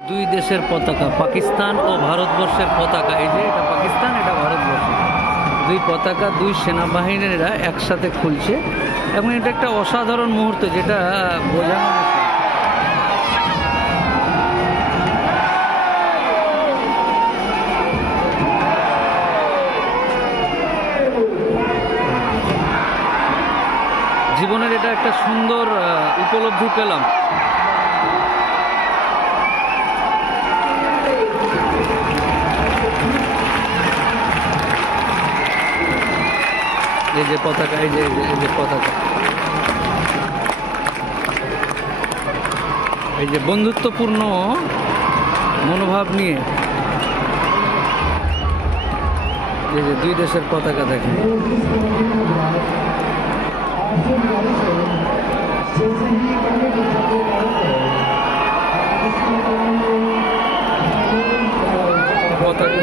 দুই দেশের পতাকা, পাকিস্তান ও ভারতবর্ষের পতাকা। এই যে এটা পাকিস্তান, এটা ভারতবর্ষ। দুই পতাকা, দুই সেনাবাহিনীরা একসাথে খুলছে এবং এটা একটা অসাধারণ মুহূর্ত, যেটা বোঝানো জীবনের এটা একটা সুন্দর উপলব্ধি পেলাম। এই যে পতাকা, এই যে পতাকা, এই যে বন্ধুত্বপূর্ণ মনোভাব নিয়ে এই যে দুই দেশের পতাকা দেখেন। পতাকা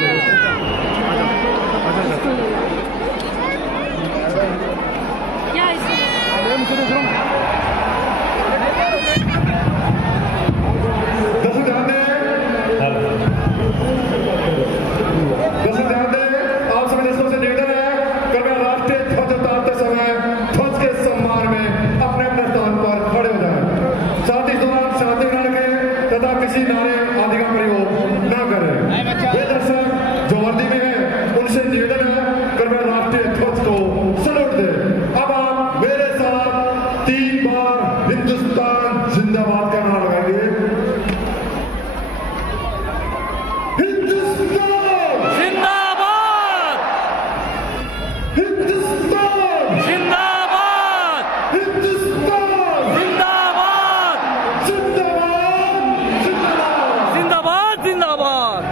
किसी नारे आदि का प्रयोग न करें। वे दर्शक जो वर्दी में है उनसे निवेदन है कृपया राष्ट्रीय ध्वज को सलूट दे। अब आप मेरे साथ 3 बार हिंदुस्तान जिंदाबाद का नारा लगाएंगे। हिंदुस्तान जिंदाबाद, हिंदुस्तान जिंदाबाद, हिंदुस्तान जिंदाबाद, जिंदाबाद जिंदाबाद, जिंदाबाद।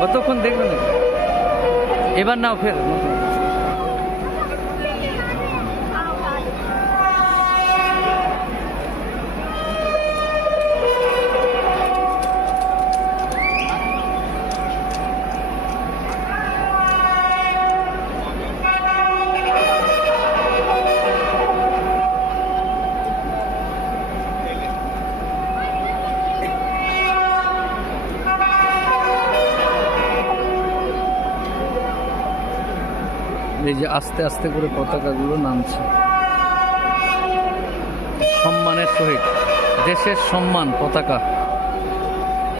কতক্ষণ দেখবেন? এবার নাও ফের এই যে আস্তে আস্তে করে পতাকাগুলো নামছে সম্মানের সহিত। দেশের সম্মান পতাকা।